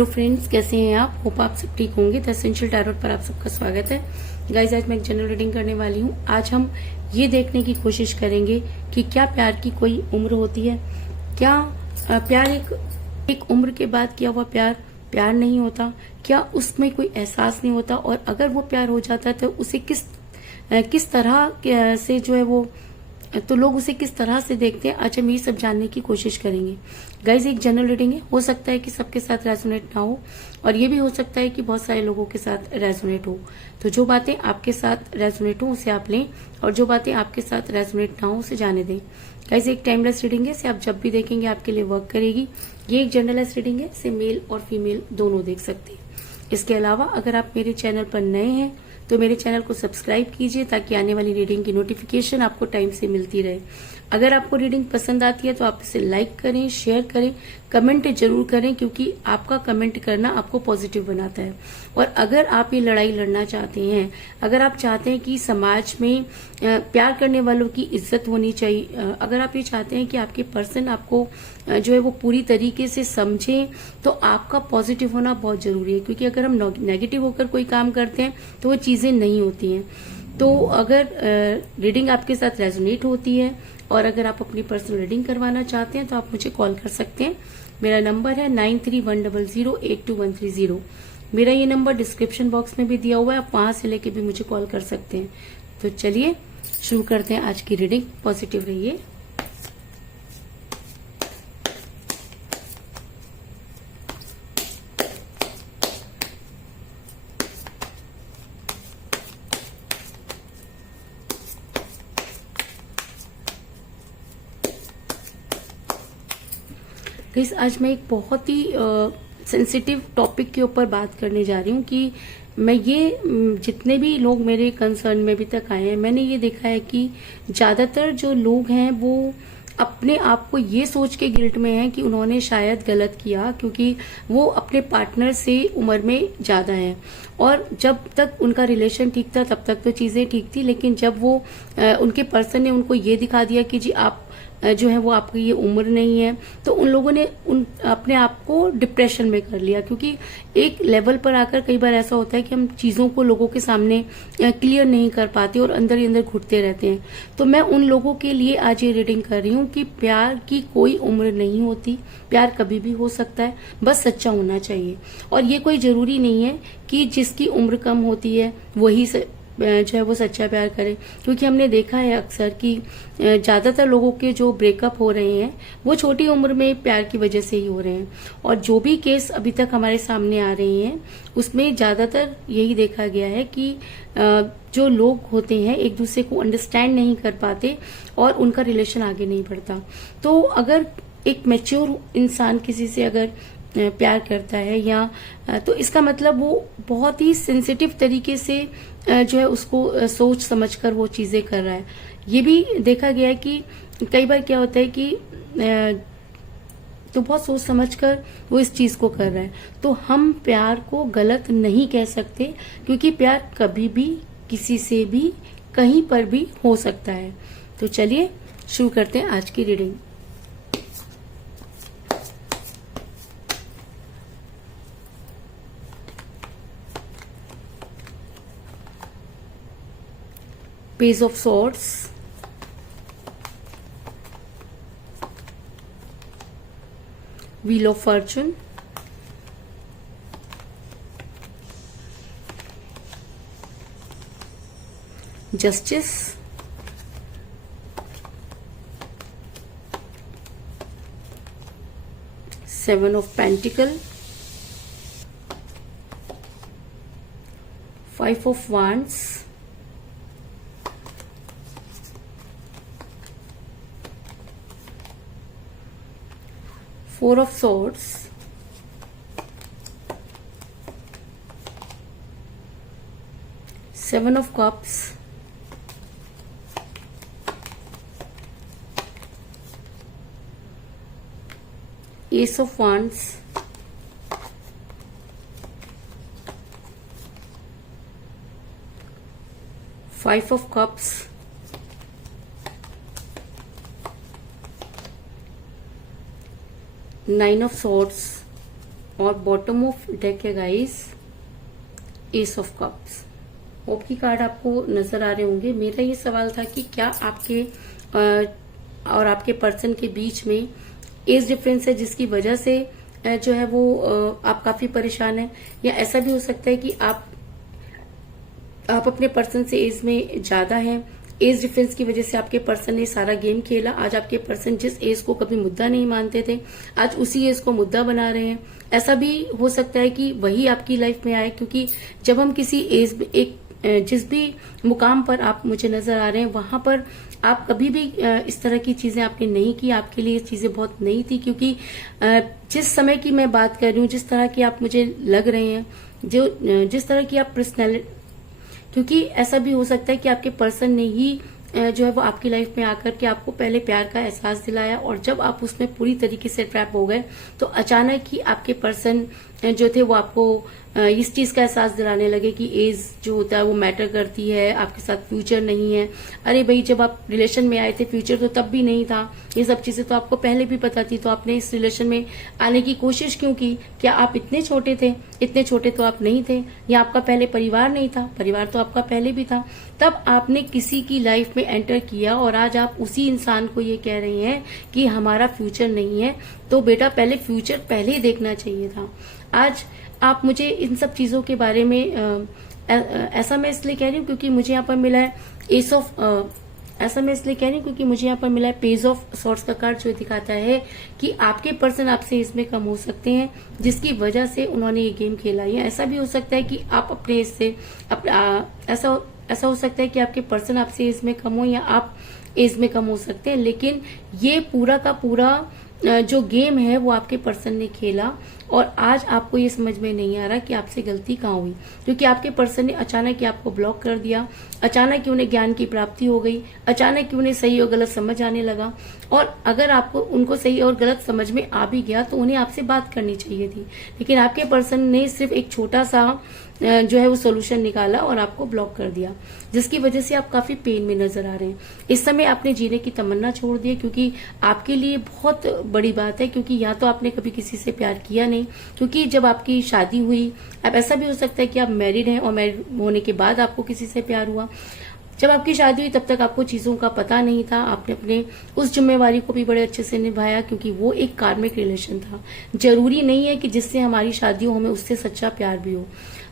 Hello friends, कैसे हैं आप? होप आप सब ठीक होंगे। द एसेंशियल टैरोट पर आप सबका स्वागत है। गाइज, आज मैं एक जनरल रीडिंग करने वाली हूँ। आज हम ये देखने की कोशिश करेंगे कि क्या प्यार की कोई उम्र होती है। क्या प्यार एक उम्र के बाद किया हुआ प्यार नहीं होता? क्या उसमें कोई एहसास नहीं होता? और अगर वो प्यार हो जाता है तो उसे किस तरह से जो है वो, तो लोग उसे किस तरह से देखते हैं। आज हम ये सब जानने की कोशिश करेंगे। गाइज, एक जनरल रीडिंग है, हो सकता है कि सबके साथ रेजोनेट ना हो, और ये भी हो सकता है कि बहुत सारे लोगों के साथ रेजोनेट हो। तो जो बातें आपके साथ रेजोनेट हो उसे आप लें, और जो बातें आपके साथ रेजोनेट ना हो उसे जाने दें। गाइज, एक टाइमलेस रीडिंग है, इसे आप जब भी देखेंगे आपके लिए वर्क करेगी। ये एक जनरलेस रीडिंग है, इसे मेल और फीमेल दोनों देख सकते हैं। इसके अलावा अगर आप मेरे चैनल पर नए हैं तो मेरे चैनल को सब्सक्राइब कीजिए ताकि आने वाली रीडिंग की नोटिफिकेशन आपको टाइम से मिलती रहे। अगर आपको रीडिंग पसंद आती है तो आप इसे लाइक करें, शेयर करें, कमेंट जरूर करें, क्योंकि आपका कमेंट करना आपको पॉजिटिव बनाता है। और अगर आप ये लड़ाई लड़ना चाहते हैं, अगर आप चाहते हैं कि समाज में प्यार करने वालों की इज्जत होनी चाहिए, अगर आप ये चाहते हैं कि आपके पर्सन आपको जो है वो पूरी तरीके से समझें, तो आपका पॉजिटिव होना बहुत जरूरी है। क्योंकि अगर हम नेगेटिव होकर कोई काम करते हैं तो वो चीजें नहीं होती हैं। तो अगर रीडिंग आपके साथ रेजोनेट होती है और अगर आप अपनी पर्सनल रीडिंग करवाना चाहते हैं तो आप मुझे कॉल कर सकते हैं। मेरा नंबर है 9310082130। मेरा ये नंबर डिस्क्रिप्शन बॉक्स में भी दिया हुआ है, आप वहां से लेके भी मुझे कॉल कर सकते हैं। तो चलिए शुरू करते हैं आज की रीडिंग। पॉजिटिव रहिए। गाइस, आज मैं एक बहुत ही सेंसिटिव टॉपिक के ऊपर बात करने जा रही हूँ कि मैं ये जितने भी लोग मेरे कंसर्न में अभी तक आए हैं, मैंने ये देखा है कि ज्यादातर जो लोग हैं वो अपने आप को ये सोच के गिल्ट में हैं कि उन्होंने शायद गलत किया, क्योंकि वो अपने पार्टनर से उम्र में ज्यादा हैं। और जब तक उनका रिलेशन ठीक था तब तक तो चीजें ठीक थी, लेकिन जब वो उनके पर्सन ने उनको ये दिखा दिया कि जी आप जो है वो आपकी ये उम्र नहीं है, तो उन लोगों ने अपने आप को डिप्रेशन में कर लिया। क्योंकि एक लेवल पर आकर कई बार ऐसा होता है कि हम चीजों को लोगों के सामने क्लियर नहीं कर पाते और अंदर ही अंदर घुटते रहते हैं। तो मैं उन लोगों के लिए आज ये रीडिंग कर रही हूँ कि प्यार की कोई उम्र नहीं होती। प्यार कभी भी हो सकता है, बस सच्चा होना चाहिए। और ये कोई जरूरी नहीं है कि जिसकी उम्र कम होती है वही जो है वो सच्चा प्यार करे। क्योंकि हमने देखा है अक्सर कि ज्यादातर लोगों के जो ब्रेकअप हो रहे हैं वो छोटी उम्र में प्यार की वजह से ही हो रहे हैं। और जो भी केस अभी तक हमारे सामने आ रहे हैं उसमें ज्यादातर यही देखा गया है कि जो लोग होते हैं एक दूसरे को अंडरस्टैंड नहीं कर पाते और उनका रिलेशन आगे नहीं बढ़ता। तो अगर एक मैच्योर इंसान किसी से अगर प्यार करता है या तो इसका मतलब वो बहुत ही सेंसिटिव तरीके से जो है उसको सोच समझकर वो चीजें कर रहा है। ये भी देखा गया है कि कई बार क्या होता है कि तो बहुत सोच समझकर वो इस चीज को कर रहा है। तो हम प्यार को गलत नहीं कह सकते, क्योंकि प्यार कभी भी किसी से भी कहीं पर भी हो सकता है। तो चलिए शुरू करते हैं आज की reading. Page of Swords, Wheel of Fortune, Justice, Seven of Pentacles, Five of Wands, Four of Swords, Seven of Cups, Ace of Wands, Five of Cups, Nine of Swords और बॉटम ऑफ डेक है guys S of cups. Hope की card आपको नजर आ रहे होंगे। मेरा ये सवाल था कि क्या आपके और आपके पर्सन के बीच में एज डिफरेंस है जिसकी वजह से जो है वो आप काफी परेशान हैं, या ऐसा भी हो सकता है कि आप अपने पर्सन से एज में ज्यादा हैं। एज डिफरेंस की वजह से आपके पर्सन ने सारा गेम खेला। आज आपके पर्सन जिस एज को कभी मुद्दा नहीं मानते थे, आज उसी एज को मुद्दा बना रहे हैं। ऐसा भी हो सकता है कि वही आपकी लाइफ में आए, क्योंकि जब हम किसी एज में जिस भी मुकाम पर आप मुझे नजर आ रहे हैं वहां पर आप कभी भी इस तरह की चीजें आपने नहीं की। आपके लिए ये चीजें बहुत नई थी, क्योंकि जिस समय की मैं बात कर रही हूँ, जिस तरह की आप मुझे लग रहे हैं, जिस तरह की आप पर्सनैलिटी, क्योंकि ऐसा भी हो सकता है कि आपके पर्सन ने ही जो है वो आपकी लाइफ में आकर के आपको पहले प्यार का एहसास दिलाया, और जब आप उसमें पूरी तरीके से ट्रैप हो गए तो अचानक ही आपके पर्सन जो थे वो आपको इस चीज का एहसास दिलाने लगे कि एज जो होता है वो मैटर करती है, आपके साथ फ्यूचर नहीं है। अरे भाई, जब आप रिलेशन में आए थे फ्यूचर तो तब भी नहीं था, ये सब चीजें तो आपको पहले भी पता थी, तो आपने इस रिलेशन में आने की कोशिश क्यों की? क्या आप इतने छोटे थे? इतने छोटे तो आप नहीं थे, या आपका पहले परिवार नहीं था? परिवार तो आपका पहले भी था। तब आपने किसी की लाइफ में एंटर किया और आज आप उसी इंसान को ये कह रही हैं कि हमारा फ्यूचर नहीं है। तो बेटा, पहले फ्यूचर पहले ही देखना चाहिए था। आज आप मुझे इन सब चीजों के बारे में ऐसा मैं इसलिए कह रही हूँ क्योंकि मुझे यहाँ पर मिला है एस ऑफ ऐसा मैं इसलिए कह रही हूँ क्योंकि मुझे यहाँ पर मिला है पेज ऑफ सॉर्ड्स का कार्ड, जो दिखाता है कि आपके पर्सन आपसे इसमें कम हो सकते हैं, जिसकी वजह से उन्होंने ये गेम खेला। या ऐसा भी हो सकता है कि आप अपने इससे ऐसा हो सकता है कि आपके पर्सन आपसे एज में कम हो या आप एज में कम हो सकते हैं, लेकिन ये पूरा का पूरा जो गेम है वो आपके पर्सन ने खेला, और आज आपको ये समझ में नहीं आ रहा कि आपसे गलती कहाँ हुई, क्योंकि आपके पर्सन ने अचानक ही आपको ब्लॉक कर दिया, अचानक ही उन्हें ज्ञान की प्राप्ति हो गई, अचानक ही उन्हें सही और गलत समझ आने लगा। और अगर आपको उनको सही और गलत समझ में आ भी गया तो उन्हें आपसे बात करनी चाहिए थी, लेकिन आपके पर्सन ने सिर्फ एक छोटा सा जो है वो सोल्यूशन निकाला और आपको ब्लॉक कर दिया, जिसकी वजह से आप काफी पेन में नजर आ रहे हैं। इस समय आपने जीने की तमन्ना छोड़ दी है, क्योंकि आपके लिए बहुत बड़ी बात है, क्योंकि या तो आपने कभी किसी से प्यार किया नहीं, क्योंकि जब आपकी शादी हुई, अब ऐसा भी हो सकता है कि आप मैरिड हैं और मैरिड होने के बाद आपको किसी से प्यार हुआ। जब आपकी शादी हुई तब तक आपको चीजों का पता नहीं था, आपने अपने उस जिम्मेवारी को भी बड़े अच्छे से निभाया, क्योंकि वो एक कार्मिक रिलेशन था। जरूरी नहीं है कि जिससे हमारी शादी हो हमें उससे सच्चा प्यार भी हो।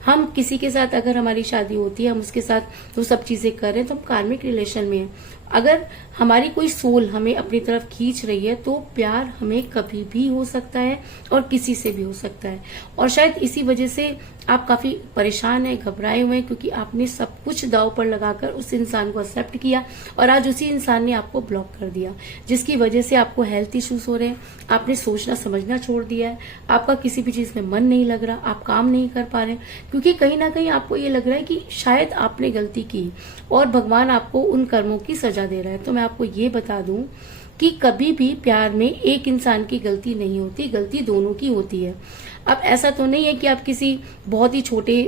हम किसी के साथ अगर हमारी शादी होती है, हम उसके साथ वो सब चीजें कर रहे हैं, तो हम कार्मिक रिलेशन में हैं। अगर हमारी कोई सोल हमें अपनी तरफ खींच रही है तो प्यार हमें कभी भी हो सकता है और किसी से भी हो सकता है। और शायद इसी वजह से आप काफी परेशान हैं, घबराए हुए हैं, क्योंकि आपने सब कुछ दांव पर लगाकर उस इंसान को एक्सेप्ट किया और आज उसी इंसान ने आपको ब्लॉक कर दिया, जिसकी वजह से आपको हेल्थ इश्यूज हो रहे हैं। आपने सोचना समझना छोड़ दिया है, आपका किसी भी चीज में मन नहीं लग रहा, आप काम नहीं कर पा रहे, क्योंकि कहीं ना कहीं आपको ये लग रहा है कि शायद आपने गलती की और भगवान आपको उन कर्मों की सजा दे रहा है। तो मैं आपको ये बता दूं कि कभी भी प्यार में एक इंसान की गलती नहीं होती, गलती दोनों की होती है। अब ऐसा तो नहीं है कि आप किसी बहुत ही छोटे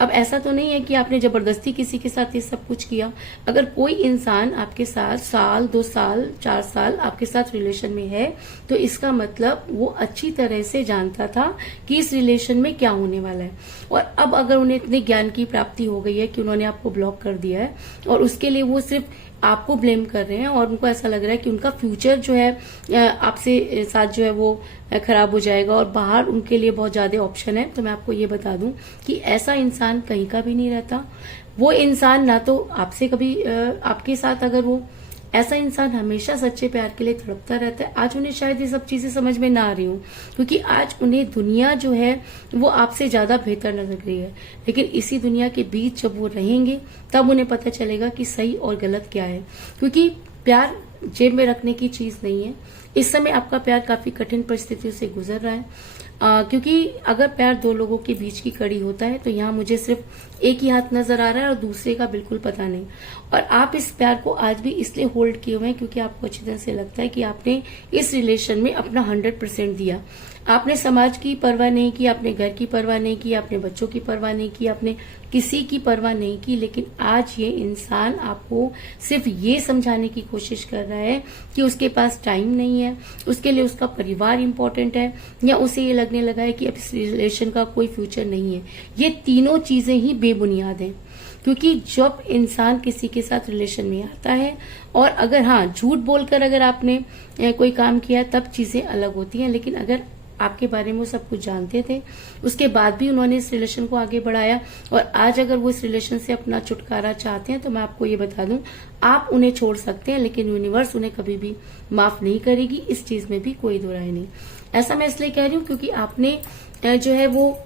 अब ऐसा तो नहीं है कि आपने जबरदस्ती किसी के साथ ये सब कुछ किया। अगर कोई इंसान आपके साथ साल 2 साल 4 साल आपके साथ रिलेशन में है तो इसका मतलब वो अच्छी तरह से जानता था कि इस रिलेशन में क्या होने वाला है। और अब अगर उन्हें इतने ज्ञान की प्राप्ति हो गई है कि उन्होंने आपको ब्लॉक कर दिया है और उसके लिए वो सिर्फ आपको ब्लेम कर रहे हैं और उनको ऐसा लग रहा है कि उनका फ्यूचर जो है आपसे साथ जो है वो खराब हो जाएगा और बाहर उनके लिए बहुत ज्यादा ऑप्शन है, तो मैं आपको ये बता दूं कि ऐसा इंसान कहीं का भी नहीं रहता। वो इंसान ना तो आपसे कभी आपके साथ, अगर वो ऐसा इंसान हमेशा सच्चे प्यार के लिए तड़पता रहता है। आज उन्हें शायद ये सब चीजें समझ में ना आ रही हूं, क्योंकि आज उन्हें दुनिया जो है वो आपसे ज्यादा बेहतर लग रही है, लेकिन इसी दुनिया के बीच जब वो रहेंगे तब उन्हें पता चलेगा कि सही और गलत क्या है। क्योंकि प्यार जेब में रखने की चीज नहीं है। इस समय आपका प्यार काफी कठिन परिस्थितियों से गुजर रहा है, क्योंकि अगर प्यार 2 लोगों के बीच की कड़ी होता है तो यहाँ मुझे सिर्फ एक ही हाथ नजर आ रहा है और दूसरे का बिल्कुल पता नहीं। और आप इस प्यार को आज भी इसलिए होल्ड किए हुए हैं क्योंकि आपको अच्छी तरह से लगता है कि आपने इस रिलेशन में अपना 100% दिया। आपने समाज की परवाह नहीं की, आपने घर की परवाह नहीं की, आपने बच्चों की परवाह नहीं की, आपने किसी की परवाह नहीं की, लेकिन आज ये इंसान आपको सिर्फ ये समझाने की कोशिश कर रहा है कि उसके पास टाइम नहीं है, उसके लिए उसका परिवार इंपॉर्टेंट है, या उसे ये लगने लगा है कि अब इस रिलेशन का कोई फ्यूचर नहीं है। ये तीनों चीजें ही बेबुनियाद हैं, क्योंकि जब इंसान किसी के साथ रिलेशन में आता है और अगर हाँ झूठ बोलकर अगर आपने कोई काम किया तब चीजें अलग होती हैं, लेकिन अगर आपके बारे में वो सब कुछ जानते थे, उसके बाद भी उन्होंने इस रिलेशन को आगे बढ़ाया और आज अगर वो इस रिलेशन से अपना छुटकारा चाहते हैं तो मैं आपको ये बता दूं, आप उन्हें छोड़ सकते हैं, लेकिन यूनिवर्स उन्हें कभी भी माफ नहीं करेगी। इस चीज में भी कोई दो राय नहीं। ऐसा मैं इसलिए कह रही हूँ क्योंकि आपने जो है वो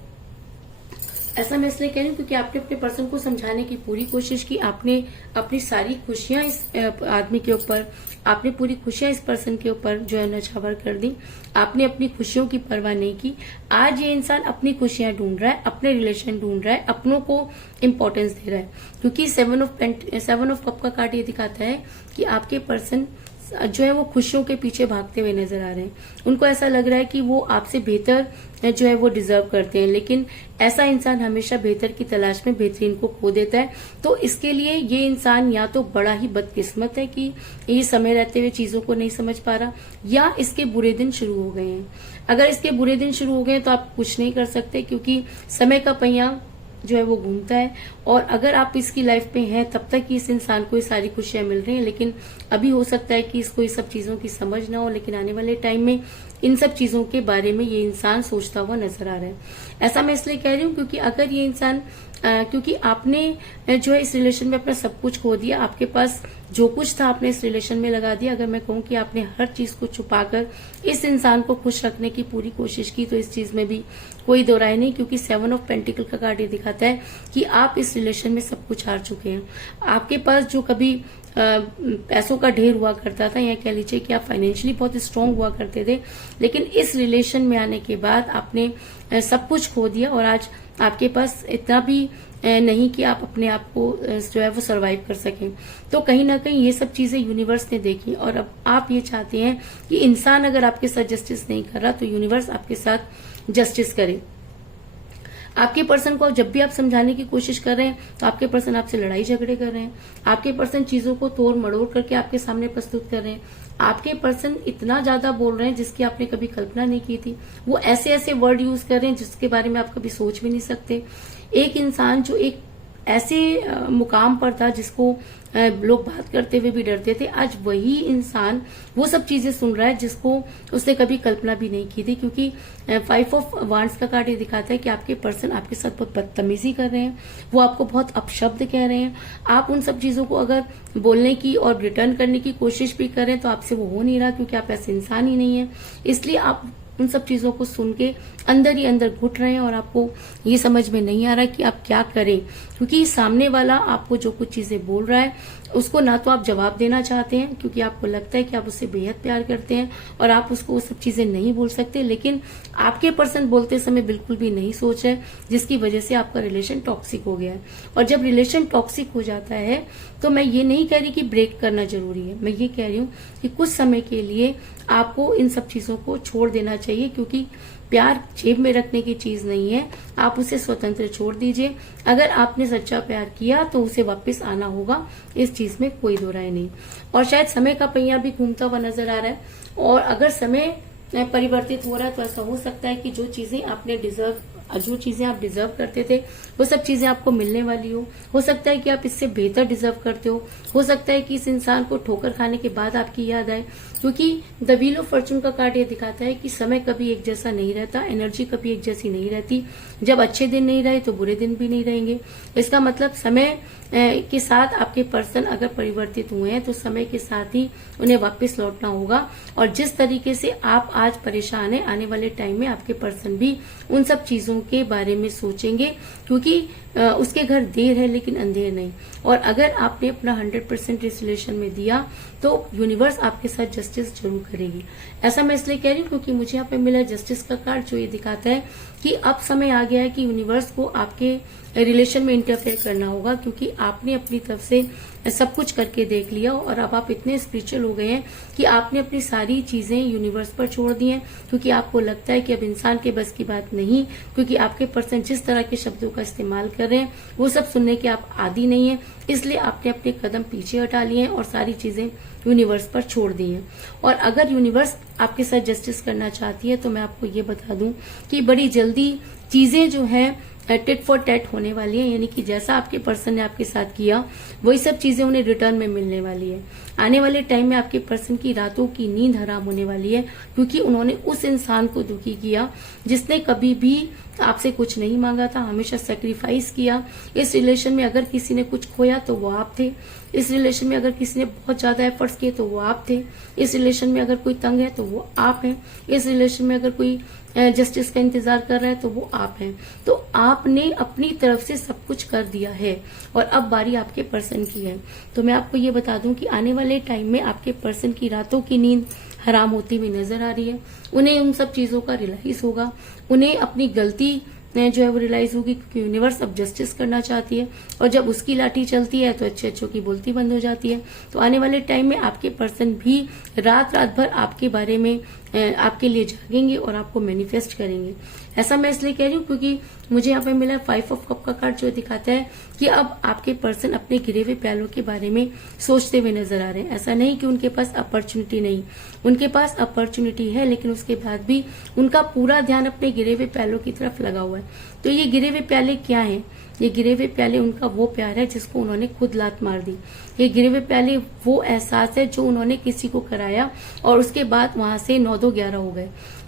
ऐसा मैं इसलिए कह रही हूँ क्योंकि आपने अपने पर्सन को समझाने की पूरी कोशिश की, आपने अपनी सारी खुशियां इस आदमी के ऊपर, आपने पूरी खुशियां इस पर्सन के ऊपर जो है नछावर कर दी, आपने अपनी खुशियों की परवाह नहीं की। आज ये इंसान अपनी खुशियां ढूंढ रहा है, अपने रिलेशन ढूंढ रहा है, अपनों को इम्पोर्टेंस दे रहा है, क्योंकि 7 ऑफ कप का कार्ड ये दिखाता है कि आपके पर्सन जो है वो खुशियों के पीछे भागते हुए नजर आ रहे हैं। उनको ऐसा लग रहा है कि वो आपसे बेहतर जो है वो डिजर्व करते हैं, लेकिन ऐसा इंसान हमेशा बेहतर की तलाश में बेहतरीन को खो देता है। तो इसके लिए ये इंसान या तो बड़ा ही बदकिस्मत है कि ये समय रहते हुए चीजों को नहीं समझ पा रहा, या इसके बुरे दिन शुरू हो गए हैं। अगर इसके बुरे दिन शुरू हो गए तो आप कुछ नहीं कर सकते, क्योंकि समय का पहिया जो है वो घूमता है, और अगर आप इसकी लाइफ में हैं तब तक इस इंसान को ये सारी खुशियां मिल रही हैं, लेकिन अभी हो सकता है कि इसको ये सब चीजों की समझ ना हो, लेकिन आने वाले टाइम में इन सब चीजों के बारे में ये इंसान सोचता हुआ नजर आ रहा है। ऐसा मैं इसलिए कह रही हूँ क्योंकि अगर ये इंसान क्योंकि आपने जो है इस रिलेशन में अपना सब कुछ खो दिया, आपके पास जो कुछ था आपने इस रिलेशन में लगा दिया। अगर मैं कहूँ कि आपने हर चीज को छुपाकर इस इंसान को खुश रखने की पूरी कोशिश की, तो इस चीज में भी कोई दो राय नहीं, क्योंकि 7 ऑफ पेंटिकल का कार्ड ये दिखाता है कि आप इस रिलेशन में सब कुछ हार चुके हैं। आपके पास जो कभी पैसों का ढेर हुआ करता था, या कह लीजिए कि आप फाइनेंशियली बहुत स्ट्रांग हुआ करते थे, लेकिन इस रिलेशन में आने के बाद आपने सब कुछ खो दिया, और आज आपके पास इतना भी नहीं कि आप अपने आप को जो है वो सरवाइव कर सकें। तो कहीं ना कहीं ये सब चीजें यूनिवर्स ने देखी, और अब आप ये चाहते हैं कि इंसान अगर आपके साथ जस्टिस नहीं कर रहा तो यूनिवर्स आपके साथ जस्टिस करे। आपके पर्सन को जब भी आप समझाने की कोशिश कर रहे हैं तो आपके पर्सन आपसे लड़ाई झगड़े कर रहे हैं, आपके पर्सन चीजों को तोड़ मड़ोड़ करके आपके सामने प्रस्तुत कर रहे हैं, आपके पर्सन इतना ज्यादा बोल रहे हैं जिसकी आपने कभी कल्पना नहीं की थी। वो ऐसे ऐसे वर्ड यूज कर रहे हैं जिसके बारे में आप कभी सोच भी नहीं सकते। एक इंसान जो एक ऐसे मुकाम पर था जिसको लोग बात करते हुए भी डरते थे, आज वही इंसान वो सब चीजें सुन रहा है जिसको उसने कभी कल्पना भी नहीं की थी, क्योंकि 5 ऑफ वांड्स का कार्ड ये दिखाता है कि आपके पर्सन आपके साथ बहुत बदतमीजी कर रहे हैं, वो आपको बहुत अपशब्द कह रहे हैं। आप उन सब चीजों को अगर बोलने की और रिटर्न करने की कोशिश भी करें तो आपसे वो हो नहीं रहा, क्योंकि आप ऐसे इंसान ही नहीं है। इसलिए आप उन सब चीजों को सुन के अंदर ही अंदर घुट रहे हैं, और आपको ये समझ में नहीं आ रहा कि आप क्या करें, क्योंकि सामने वाला आपको जो कुछ चीजें बोल रहा है उसको ना तो आप जवाब देना चाहते हैं, क्योंकि आपको लगता है कि आप उससे बेहद प्यार करते हैं और आप उसको वो सब चीजें नहीं बोल सकते, लेकिन आपके पर्सन बोलते समय बिल्कुल भी नहीं सोच रहे, जिसकी वजह से आपका रिलेशन टॉक्सिक हो गया है। और जब रिलेशन टॉक्सिक हो जाता है तो मैं ये नहीं कह रही कि ब्रेक करना जरूरी है, मैं ये कह रही हूँ कि कुछ समय के लिए आपको इन सब चीजों को छोड़ देना चाहिए, क्योंकि प्यार जेब में रखने की चीज नहीं है। आप उसे स्वतंत्र छोड़ दीजिए। अगर आपने सच्चा प्यार किया तो उसे वापस आना होगा, इस चीज में कोई दो राय नहीं। और शायद समय का पहिया भी घूमता हुआ नजर आ रहा है, और अगर समय परिवर्तित हो रहा है तो ऐसा हो सकता है कि जो चीजें आप डिजर्व करते थे वो सब चीजें आपको मिलने वाली हो सकता है कि आप इससे बेहतर डिजर्व करते हो सकता है कि इस इंसान को ठोकर खाने के बाद आपकी याद आए, क्योंकि द व्हील ऑफ फॉर्चून का कार्ड ये दिखाता है कि समय कभी एक जैसा नहीं रहता, एनर्जी कभी एक जैसी नहीं रहती। जब अच्छे दिन नहीं रहे तो बुरे दिन भी नहीं रहेंगे। इसका मतलब समय के साथ आपके पर्सन अगर परिवर्तित हुए हैं तो समय के साथ ही उन्हें वापस लौटना होगा, और जिस तरीके से आप आज परेशान हैं, आने वाले टाइम में आपके पर्सन भी उन सब चीजों के बारे में सोचेंगे, क्योंकि उसके घर देर है लेकिन अंधेर नहीं। और अगर आपने अपना 100% इस रिलेशन में दिया तो यूनिवर्स आपके साथ जस्टिस जरूर करेगी। ऐसा मैं इसलिए कह रही हूँ क्योंकि मुझे यहाँ पे मिला जस्टिस का कार्ड, जो ये दिखाता है कि कि अब समय आ गया है कि यूनिवर्स को आपके रिलेशन में इंटरफेयर करना होगा, क्योंकि आपने अपनी तरफ से सब कुछ करके देख लिया और अब आप इतने स्पिरिचुअल हो गए हैं कि आपने अपनी सारी चीजें यूनिवर्स पर छोड़ दी हैं, क्योंकि आपको लगता है कि अब इंसान के बस की बात नहीं, क्योंकि आपके पर्सन जिस तरह के शब्दों का इस्तेमाल कर रहे हैं वो सब सुनने के आप आदी नहीं है। इसलिए आपने अपने कदम पीछे हटा लिए हैं और सारी चीजें यूनिवर्स पर छोड़ दी हैं। और अगर यूनिवर्स आपके साथ जस्टिस करना चाहती है तो मैं आपको ये बता दूं कि बड़ी जल्दी चीजें जो है टिट फॉर टैट होने वाली है, यानी कि जैसा आपके पर्सन ने आपके साथ किया वही सब चीजें उन्हें रिटर्न में मिलने वाली है। आने वाले टाइम में आपके पर्सन की रातों की नींद हराम होने वाली है, क्योंकि उन्होंने उस इंसान को दुखी किया जिसने कभी भी आपसे कुछ नहीं मांगा था, हमेशा सेक्रीफाइस किया। इस रिलेशन में अगर किसी ने कुछ खोया तो वो आप थे। इस रिलेशन में अगर किसी ने बहुत ज्यादा एफर्ट्स किए तो वो आप थे। इस रिलेशन में अगर कोई तंग है तो वो आप हैं। इस रिलेशन में अगर कोई जस्टिस का इंतजार कर रहा है तो वो आप हैं। तो आपने अपनी तरफ से सब कुछ कर दिया है और अब बारी आपके पर्सन की है। तो मैं आपको ये बता दूं कि आने वाले टाइम में आपके पर्सन की रातों की नींद हराम होती हुई नजर आ रही है। उन्हें उन सब चीजों का रियलाइज होगा, उन्हें अपनी गलती जो है वो रियलाइज होगी, क्योंकि यूनिवर्स अब जस्टिस करना चाहती है और जब उसकी लाठी चलती है तो अच्छे अच्छों की बोलती बंद हो जाती है। तो आने वाले टाइम में आपके पर्सन भी रात रात भर आपके बारे में आपके लिए जागेंगे और आपको मैनिफेस्ट करेंगे। ऐसा मैं इसलिए कह रही हूँ क्योंकि मुझे यहाँ पे मिला 5 ऑफ कप का कार्ड, जो दिखाता है कि अब आपके पर्सन अपने गिरे हुए प्यालों के बारे में सोचते हुए नजर आ रहे हैं। ऐसा नहीं कि उनके पास अपॉर्चुनिटी नहीं, उनके पास अपॉर्चुनिटी है, लेकिन उसके बाद भी उनका पूरा ध्यान अपने गिरे हुए प्यालों की तरफ लगा हुआ है। तो ये गिरे हुए प्याले क्या हैं? ये गिरे हुए प्याले उनका वो प्यार है जिसको उन्होंने खुद लात मार दी। ये गिरे हुए प्याले वो एहसास है जो उन्होंने किसी को कराया और उसके बाद वहां से 9-2-11 हो गए।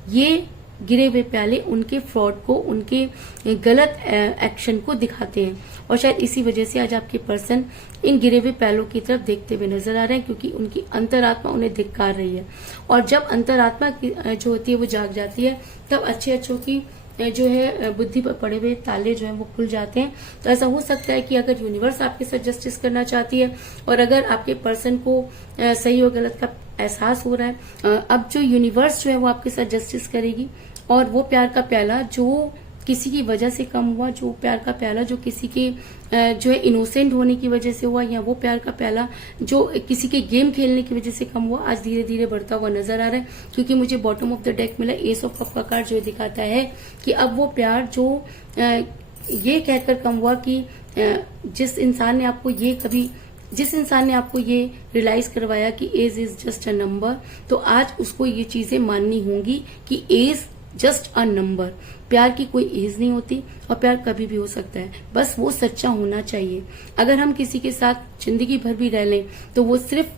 ये गिरे हुए प्याले उनके फ्रॉड को, उनके गलत एक्शन को दिखाते हैं और शायद इसी वजह से आज आपके पर्सन इन गिरे हुए प्यालों की तरफ देखते हुए नजर आ रहे हैं, क्योंकि उनकी अंतरात्मा उन्हें धिक्कार रही है। और जब अंतरात्मा जो होती है वो जाग जाती है तब अच्छे अच्छों की जो है बुद्धि पर पड़े हुए ताले जो है वो खुल जाते हैं। तो ऐसा हो सकता है कि अगर यूनिवर्स आपके साथ जस्टिस करना चाहती है और अगर आपके पर्सन को सही और गलत का एहसास हो रहा है, अब जो यूनिवर्स जो है वो आपके साथ जस्टिस करेगी और वो प्यार का प्याला जो किसी की वजह से कम हुआ, जो प्यार का प्याला जो किसी के जो है इनोसेंट होने की वजह से हुआ, या वो प्यार का प्याला जो किसी के गेम खेलने की वजह से कम हुआ, आज धीरे धीरे बढ़ता हुआ नजर आ रहा है। क्योंकि मुझे बॉटम ऑफ द डेक मिला एस ऑफ कप का कार्ड, जो दिखाता है कि अब वो प्यार जो ये कहकर कम हुआ कि जिस इंसान ने आपको ये रियलाइज करवाया कि age is just a number, तो आज उसको ये चीजें माननी होंगी कि एज जस्ट अ नंबर। प्यार की कोई एज नहीं होती और प्यार कभी भी हो सकता है, बस वो सच्चा होना चाहिए। अगर हम किसी के साथ जिंदगी भर भी रह लें तो वो सिर्फ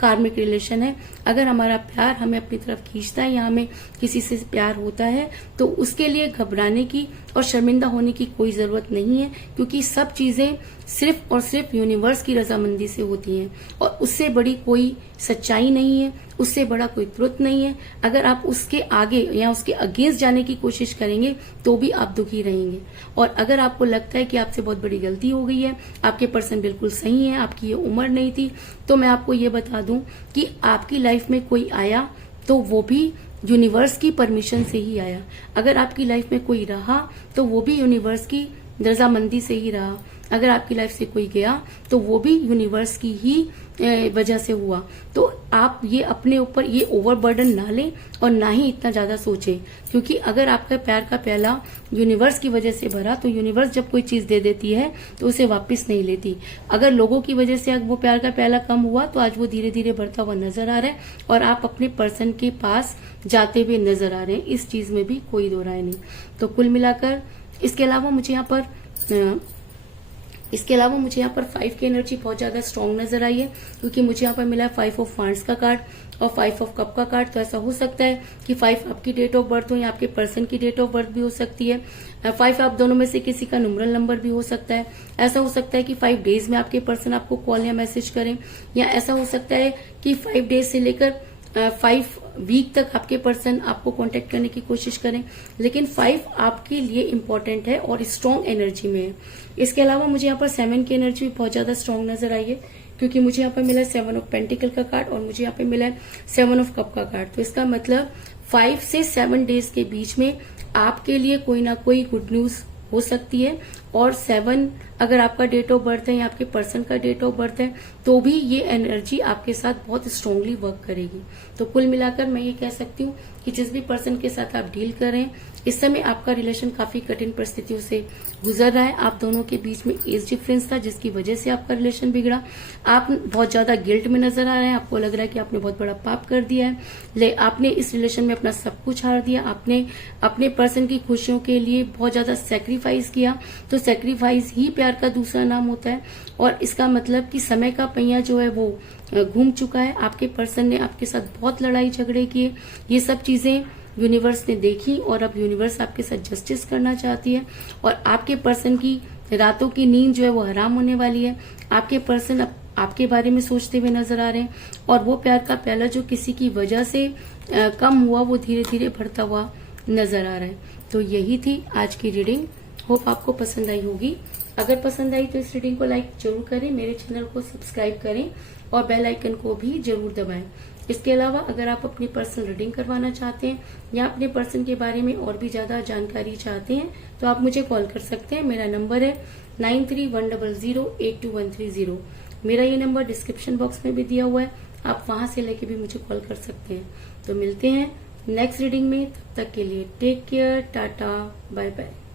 कार्मिक रिलेशन है। अगर हमारा प्यार हमें अपनी तरफ खींचता है या हमें किसी से प्यार होता है तो उसके लिए घबराने की और शर्मिंदा होने की कोई जरूरत नहीं है, क्योंकि सब चीजें सिर्फ और सिर्फ यूनिवर्स की रजामंदी से होती हैं और उससे बड़ी कोई सच्चाई नहीं है, उससे बड़ा कोई ट्रुथ नहीं है। अगर आप उसके आगे या उसके अगेंस्ट जाने की कोशिश करेंगे तो भी आप दुखी रहेंगे। और अगर आपको लगता है कि आपसे बहुत बड़ी गलती हो गई है, आपके पर्सन बिल्कुल सही है, आपकी ये उम्र नहीं थी, तो मैं आपको ये बता दूं कि आपकी लाइफ में कोई आया तो वो भी यूनिवर्स की परमिशन से ही आया। अगर आपकी लाइफ में कोई रहा तो वो भी यूनिवर्स की रजामंदी से ही रहा। अगर आपकी लाइफ से कोई गया तो वो भी यूनिवर्स की ही वजह से हुआ। तो आप ये अपने ऊपर ये ओवरबर्डन ना लें और ना ही इतना ज्यादा सोचें, क्योंकि अगर आपका प्यार का प्याला यूनिवर्स की वजह से भरा तो यूनिवर्स जब कोई चीज दे देती है तो उसे वापस नहीं लेती। अगर लोगों की वजह से वो प्यार का प्याला कम हुआ तो आज वो धीरे धीरे बढ़ता हुआ नजर आ रहा है और आप अपने पर्सन के पास जाते हुए नजर आ रहे हैं। इस चीज में भी कोई दो राय नहीं। तो कुल मिलाकर इसके अलावा मुझे यहाँ पर 5 की एनर्जी बहुत ज्यादा स्ट्रांग नजर आई है, क्योंकि मुझे यहाँ पर मिला है 5 ऑफ वांड्स का कार्ड और 5 ऑफ कप का कार्ड। तो ऐसा हो सकता है कि 5 आपकी डेट ऑफ बर्थ हो या आपके पर्सन की डेट ऑफ बर्थ भी हो सकती है। 5 आप दोनों में से किसी का न्यूमरल नंबर भी हो सकता है। ऐसा हो सकता है कि 5 डेज में आपके पर्सन आपको कॉल या मैसेज करें, या ऐसा हो सकता है कि 5 डेज से लेकर 5 वीक तक आपके पर्सन आपको कांटेक्ट करने की कोशिश करें, लेकिन 5 आपके लिए इम्पोर्टेंट है और स्ट्रॉन्ग एनर्जी में है। इसके अलावा मुझे यहाँ पर 7 की एनर्जी भी बहुत ज्यादा स्ट्रॉन्ग नजर आई है, क्योंकि मुझे यहाँ पर मिला है 7 ऑफ पेंटिकल का कार्ड और मुझे यहाँ पे मिला है 7 ऑफ कप का कार्ड। तो इसका मतलब 5 से 7 डेज के बीच में आपके लिए कोई ना कोई गुड न्यूज हो सकती है। और 7 अगर आपका डेट ऑफ बर्थ है या आपके पर्सन का डेट ऑफ बर्थ है तो भी ये एनर्जी आपके साथ बहुत स्ट्रांगली वर्क करेगी। तो कुल मिलाकर मैं ये कह सकती हूँ कि जिस भी पर्सन के साथ आप डील कर रहे हैं इस समय आपका रिलेशन काफी कठिन परिस्थितियों से गुजर रहा है। आप दोनों के बीच में एज डिफरेंस था जिसकी वजह से आपका रिलेशन बिगड़ा। आप बहुत ज्यादा गिल्ट में नजर आ रहे हैं, आपको लग रहा है कि आपने बहुत बड़ा पाप कर दिया है। आपने इस रिलेशन में अपना सब कुछ हार दिया, आपने अपने पर्सन की खुशियों के लिए बहुत ज्यादा सेक्रीफाइस किया। तो सेक्रीफाइस ही प्यार का दूसरा नाम होता है। और इसका मतलब कि समय का पहिया जो है वो घूम चुका है। आपके पर्सन ने आपके साथ बहुत लड़ाई झगड़े किए, ये सब चीजें यूनिवर्स ने देखी और अब यूनिवर्स आपके साथ जस्टिस करना चाहती है। और आपके पर्सन की रातों की नींद जो है वो हराम होने वाली है। आपके पर्सन अब आपके बारे में सोचते हुए नजर आ रहे हैं और वो प्यार का प्याला जो किसी की वजह से कम हुआ वो धीरे धीरे भरता हुआ नजर आ रहा है। तो यही थी आज की रीडिंग। होप आपको पसंद आई होगी। अगर पसंद आई तो इस रीडिंग को लाइक जरूर करें, मेरे चैनल को सब्सक्राइब करें और बेल आइकन को भी जरूर दबाएं। इसके अलावा अगर आप अपनी पर्सनल रीडिंग करवाना चाहते हैं या अपने पर्सन के बारे में और भी ज्यादा जानकारी चाहते हैं तो आप मुझे कॉल कर सकते हैं। मेरा नंबर है 9310082130। मेरा ये नंबर डिस्क्रिप्शन बॉक्स में भी दिया हुआ है, आप वहां से लेके भी मुझे कॉल कर सकते हैं। तो मिलते हैं नेक्स्ट रीडिंग में, तब तक के लिए take care, tata, bye bye.